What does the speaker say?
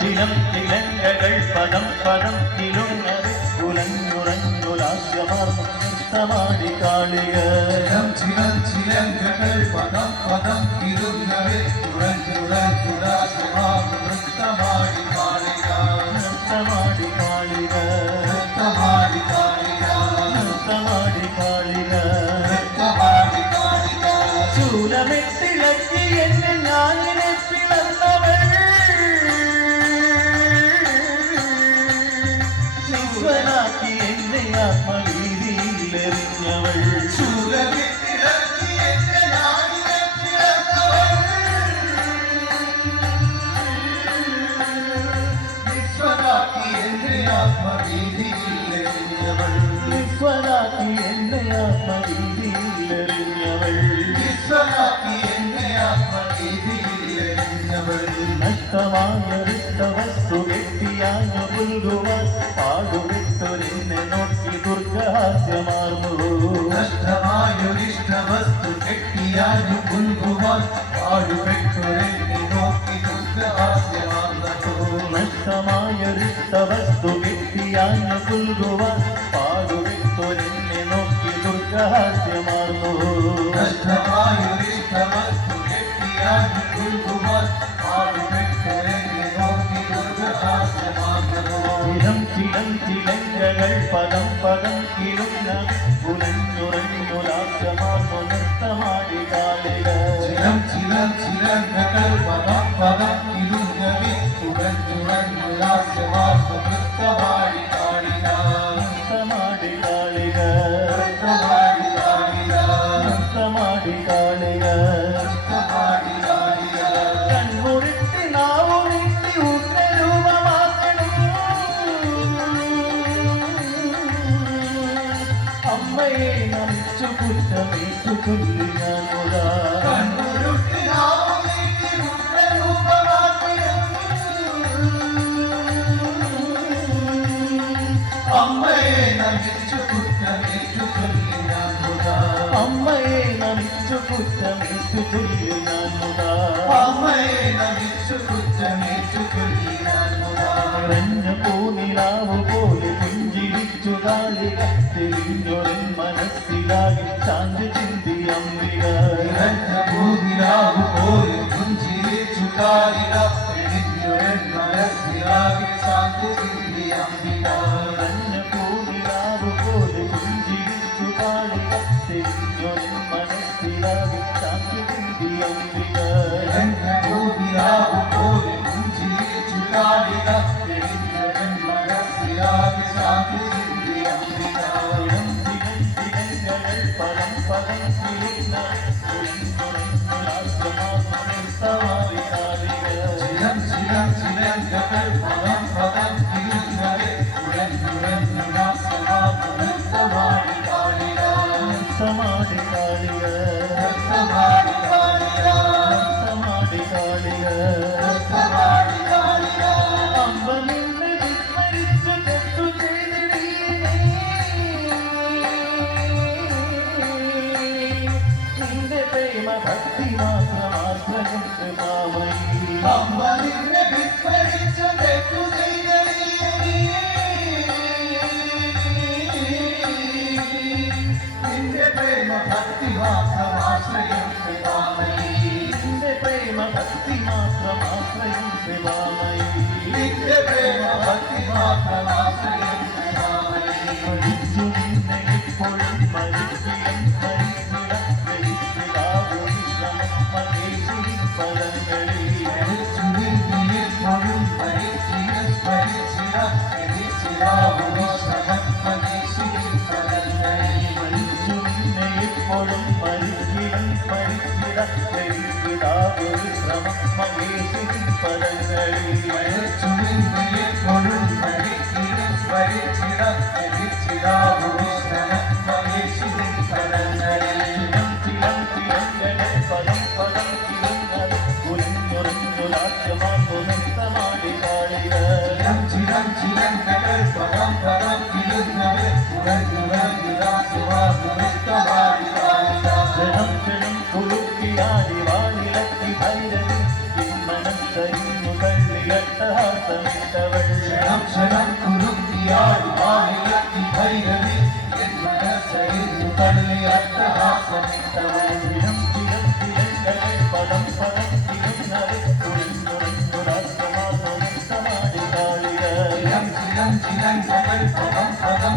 ചിലം ചിലങ്കകൾ പദം പദം കിലുങ്ങത് ഉലഞ്ഞുറഞ്ഞുലാസ്യമാർന്നു നൃത്തമാടി കാളിക ചിലം ചിലങ്കകൾ പദം പദം കിലുങ്ങത് ഉലഞ്ഞുറഞ്ഞുലാസ്യമാർന്നു നൃത്തമാടി കാളിക നൃത്തമാടി കാളിക നൃത്തമാടി കാളിക നൃത്തമാടി കാളിക നൃത്തമാടി കാളിക ചൂലമെത്തിളക്കി എന്നെ ഞാനിനെ പിളർന്നവൾ നിസ്വനാക്കി എന്നെ ആത്മവീതിയിലെറിഞ്ഞവൾ ചൂലമെത്തിളക്കി എന്നെ ഞാനിനെ പിളർന്നവൾ നിസ്വനാക്കി എന്നെ ആത്മവീതിയിലെറിഞ്ഞവൾ നിസ്വനാക്കി എന്നെ ആത്മവീതിയിലെറിഞ്ഞവൾ വിശ്വനാക്കി എന്നെ ആത്മവീതിയിലെറിഞ്ഞവൾ നഷ്ടമായൊരിട്ട വസ്തു കെട്ടിയായ പുൽകുവാൻ പാടുവിട്ടൊരെന്നെ നോക്കി ദുർഗഹാസ്യമാർന്നു നഷ്ടമായൊരിഷ്ട വസ്തു കെട്ടിയാഞ്ഞു പുൽകുവാൻ പാടുപെട്ടൊരെന്നെ നോക്കി ദുർഗഹാസ്യമാർന്നു നഷ്ടമായൊരിട്ട വസ്തു കെട്ടിയായ പുൽകുവാൻ പാടുവിട്ടൊരെന്നെ നോക്കി ദുർഗഹാസ്യമാർന്നു നഷ്ടമായൊരിഷ്ട വസ്തു കെട്ടിയാഞ്ഞു പുൽകുവാൻ പാടുപെട്ടൊരെന്നെ നോക്കി ദുർഗഹാസ്യമാർന്നു ചിലം ചിലം ചിലങ്കകൾ പദം പദം കിലുങ്ങ ഉലഞ്ഞുറഞ്ഞുലാസ്യമാർന്നു നൃത്തമാടി കാളിക ചിലം ചിലം ചിലങ്കകൾ പദം പദം കിലുങ്ങവേ ഉലഞ്ഞുറഞ്ഞുലാസ്യമാർന്നു നൃത്തമാടി കാളിക നൃത്തമാടി കാളിക നൃത്തമാടി കാളിക നൃത്തമാടി കാളിക നൃത്തമാടി കാളിക കൺമുറിത്തി നാവുറിത്തി ഉഗ്രരൂപമാക്കണം അമ്മയെ നമിച്ചു കുറ്റമേറ്റു ചൊല്ലി ഞാൻ മുതാ കണ്ണുരുട്ടി നാവുനീട്ടി ഉഗ്രരൂപമാക്കിടും അമ്മയെ നമിച്ചു കുറ്റമേറ്റു ചൊല്ലി ഞാൻ മുതാ അമ്മയെ നമിച്ചു കുറ്റമേറ്റു ചൊല്ലി ഞാൻ മുതാ അമ്മയെ നമിച്ചു കുറ്റമേറ്റു ചൊല്ലി ഞാൻ മുതാ നിറഞ്ഞ പൂനിലാവു പോലെ പുഞ്ചിരിച്ചു കാളിക തെളിഞ്ഞൊരൻ മനസ്സിലാകെ ശാന്തി ചിന്തി അംബിക നിറഞ്ഞ ഭൂമിരാവ് പോലെ പുഞ്ചിരിച്ചു കാളിക തെളിഞ്ഞൊരൻ മനസ്സിലാകെ ശാന്തി ചിന്തി അംബിക നിറഞ്ഞ പൂനിലാവു പോലെ പുഞ്ചിരിച്ചു കാളിക തെളിഞ്ഞൊരൻ മനസ്സിലാകെ ശാന്തി ചിന്തി അംബിക നിറഞ്ഞ ഭൂമിരാവ് പോലെ പുഞ്ചിരിച്ചു കാളിക തെളിഞ്ഞൊരൻ മനസ്സിലാകെ ശാന്തി ചിന്തി അംബിക പദം പദം കിലുങ്ങ ഉലഞ്ഞുറഞ്ഞുലാസ്യമാർന്നു ചിലം ചിലം ചിലങ്കകൾ പദം പദം കിലുങ്ങവേ ഉലഞ്ഞുറഞ്ഞുലാസ്യമാർന്നു നൃത്തമാടി കാളിക നൃത്തമാടി കാളിക നൃത്തമാടി കാളിക നൃത്തമാടി കാളിക നൃത്തമാടി കാളിക അമ്പ നിന്ന് വിസ്മരിച്ചു കെട്ടു ചെയ്തിടീനേ നിന്റെ പ്രേമ ഭക്തി മാത്രം ആശ്രയം കൃപാമയി അമ്മ നിന്നെ വിസ്മരിച്ചു തെറ്റു ചെയ്തീ നിന്റെ പ്രേമ ഭക്തി മാത്രം ആശ്രയം കൃപാമയി നിന്റെ പ്രേമ ഭക്തി മാത്രം ആശ്രയം കൃപാമയി നിന്റെ പ്രേമ ഭക്തി മാത്രം ആശ്രയം കൃപാമയി മരിച്ചു നിന്നെ എപ്പോഴും മരിച്ചിടം മരിച്ചിട മരിച്ചിടാവൊരിശ്രമം മഹേശ്വരി പദങ്ങളിൽ മരിച്ചു നിന്നെപ്പോഴും മരിച്ചിട സ്മരിച്ചിട മരിച്ചിടാവുശ്രമം മനീശ്വരി പദങ്ങളിൽ മരിച്ചു നിന്നെ എപ്പോഴും മരിച്ചിടം മരിച്ചിട മരിച്ചിടാവൊരിശ്രമം മഹേശ്വരി പദങ്ങളിൽ മരിച്ചു നിന്നെപ്പോഴും മരിച്ചിട സ്മരിച്ചിട മരിച്ചിടാവുശ്രമം മനീശ്വരി പദങ്ങളിൽ ചിലം ചിലങ്കകൾ പദം പദം കിലുങ്ങൽ ഉലഞ്ഞുറഞ്ഞുലാസ്യമാർന്നു നൃത്തമാടി കാളിക ചിലം ചിലങ്കകൾ പദം പദം കിലുങ്ങവേ ഉലഞ്ഞുറഞ്ഞുലാസ്യമാർന്നു നൃത്തമാടി കാളിക ക്ഷണം ക്ഷണം കുളുക്കിയാടി വാനിലക്കി ഭൈരവി മനസ്സരിഞ്ഞു തള്ളിയട്ടഹാസമിട്ടവൾ ക്ഷണം ക്ഷണം കുരുക്കിയാടി ആലയത്തിൽ ഭൈരവി എൻ മനസ്സരിഞ്ഞു തള്ളി അട്ടഹാസമിട്ടവൾ ചിരം ചിരം ചിരങ്ങൾ പദം പദം ചിരുന്നത് കുളിഞ്ഞുറഞ്ഞു രാഷ്ട്രമാടി കാളിക ചിരം ചിരം ചിരങ്ങൾ പദം പദം